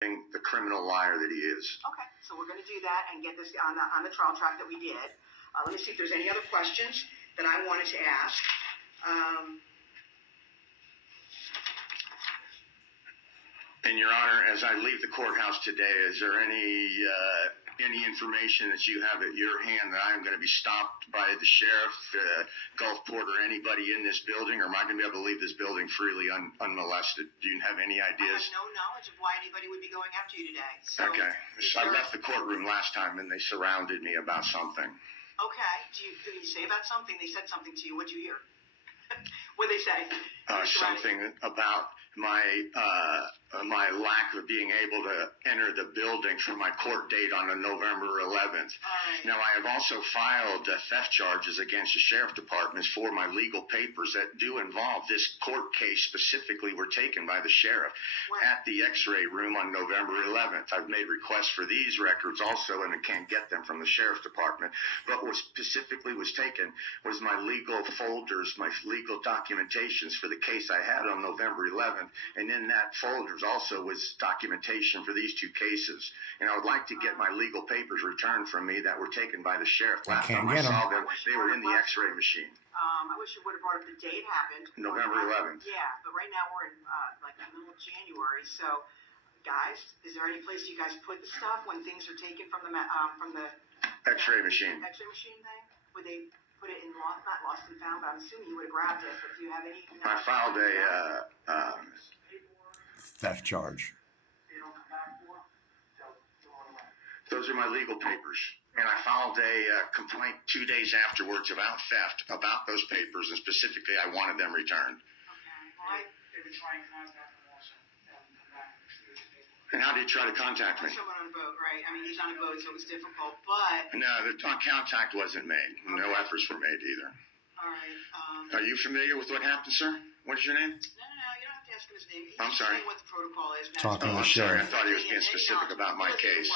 the criminal liar that he is. Okay, so we're going to do that and get this on the trial track that we did. Let me see if there's any other questions that I wanted to ask. And Your Honor, as I leave the courthouse today, is there any information that you have at your hand that I'm going to be stopped by the sheriff, Gulfport, or anybody in this building, or am I going to be able to leave this building freely unmolested? Do you have any ideas? I have no knowledge of why anybody would be going after you today. So okay. So I left the courtroom last time and they surrounded me about something. Okay. Did you say about something? They said something to you. What'd you hear? What'd they say? Something about my lack of being able to enter the building for my court date on November 11th. Right. Now, I have also filed theft charges against the sheriff departments for my legal papers that do involve this court case specifically were taken by the sheriff at the x-ray room on November 11th. I've made requests for these records also, and I can't get them from the sheriff's department. But what specifically was taken was my legal folders, my legal documentations for the case I had on November 11th, and in that folders also was documentation for these two cases. And I would like to get my legal papers returned from me that were taken by the sheriff. Last time I saw them, they were in the x-ray machine. I wish you would have brought up the date happened. November 11th. Yeah, but right now we're in like the middle of January. So, guys, is there any place you guys put the stuff when things are taken from the x-ray machine? X-ray machine thing? Would they put it in not lost and found, but I'm assuming you would have grabbed it. But do you have any? I filed a theft charge. Those are my legal papers. And I filed a complaint 2 days afterwards about theft about those papers, and specifically I wanted them returned. Okay. Well, They would try and contact them also and come back and refuse the paperwork. And how did you try to contact me? someone on a boat, right? I mean, he's on a boat, so it was difficult. But No, the contact wasn't made. No efforts were made either. all right. Are you familiar with what happened, sir? What is your name? No. You don't have to ask him his name. He's I'm just sorry. saying what the protocol is. Talking Oh, to I'm the sorry. sheriff. I thought he was being specific about my case.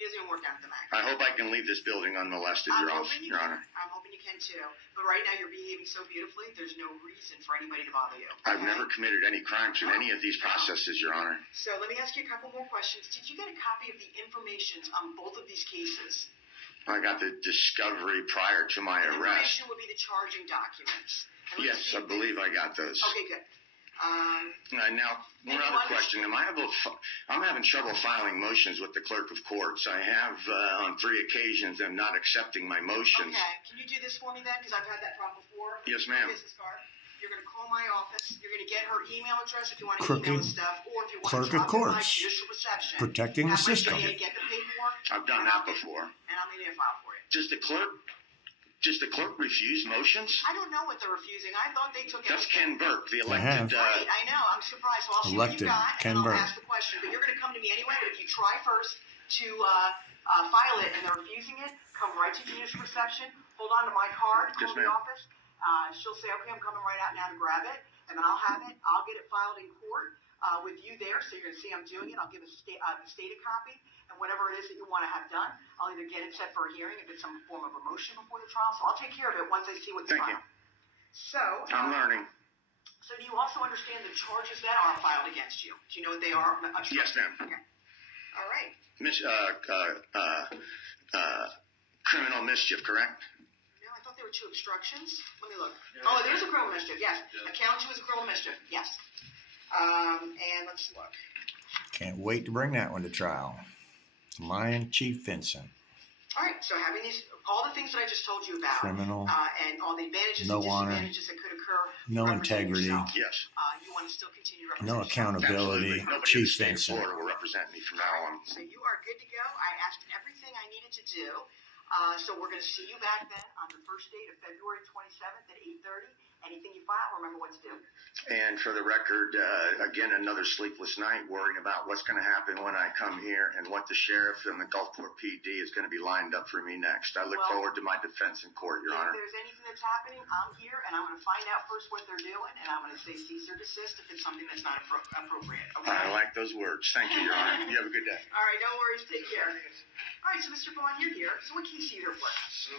He doesn't even work out the max. I hope I can leave this building unmolested, Your Honor. I'm hoping you can too. But right now you're behaving so beautifully, there's no reason for anybody to bother you. I've never committed any crimes in any of these processes, Your Honor. So let me ask you a couple more questions. Did you get a copy of the information on both of these cases? I got the discovery prior to my The arrest. information would be the charging documents. And let's Yes, see I believe I got those. Okay, good. Now, one other question. I'm having trouble filing motions with the clerk of courts. I have, on 3 occasions, them not accepting my motions. Okay, can you do this for me then? Because I've had that problem before. Yes, ma'am. Business card. You're going to call my office. You're going to get her email address if you want to Crooked email stuff, or if you want clerk to of drop it by courts. judicial reception. Protecting the Have my system. DA get the paperwork. I've done that before. And I'll need a file for you. Does the clerk refuse motions? I don't know what they're refusing. I thought they took That's everything. Ken Burke, the have. elected. Right, I know. I'm surprised. So I'll see Elected what you got, Ken and then Burke. I'll ask the question. But you're going to come to me anyway. But if you try first to file it and they're refusing it, come right to judicial reception. Hold on to my card. Yes, Call the ma'am. office. She'll say, okay, I'm coming right out now to grab it. And then I'll have it. I'll get it filed in court with you there. So you're going to see I'm doing it. I'll give a stated copy. And whatever it is that you want to have done, I'll either get it set for a hearing if it's some form of a motion before the trial. So I'll take care of it once I see what you Thank you. file. So I'm learning. So do you also understand the charges that are filed against you? Do you know what they are? Yes, ma'am. Okay. All right. Criminal mischief, correct? No, I thought there were 2 obstructions. Let me look. Oh, there's a criminal mischief. Yes. Account 2 is a criminal mischief. Yes. And let's look. Can't wait to bring that one to trial. Lion Chief Vincent. All right. So having all the things that I just told you about, Criminal. and all the advantages No and honor. disadvantages that could occur. No representing integrity. yourself. Yes. You want to still continue representing No yourself. accountability. Absolutely. Nobody in Chief the state of Vincent. Florida will represent me from now on. So you are good to go. I asked everything I needed to do. So we're going to see you back then on the first date of February 27th at 8:30. Anything you file, remember what to do. And for the record, again, another sleepless night worrying about what's going to happen when I come here and what the sheriff and the Gulfport PD is going to be lined up for me next. I look forward to my defense in court, Your Honor. If there's anything that's happening, I'm here, and I'm going to find out first what they're doing, and I'm going to say cease or desist if it's something that's not appropriate. Okay? I like those words. Thank you, Your Honor. You have a good day. All right, no worries. Take care. All right, so Mr. Vaughn, you're here. So what case are you here for? So,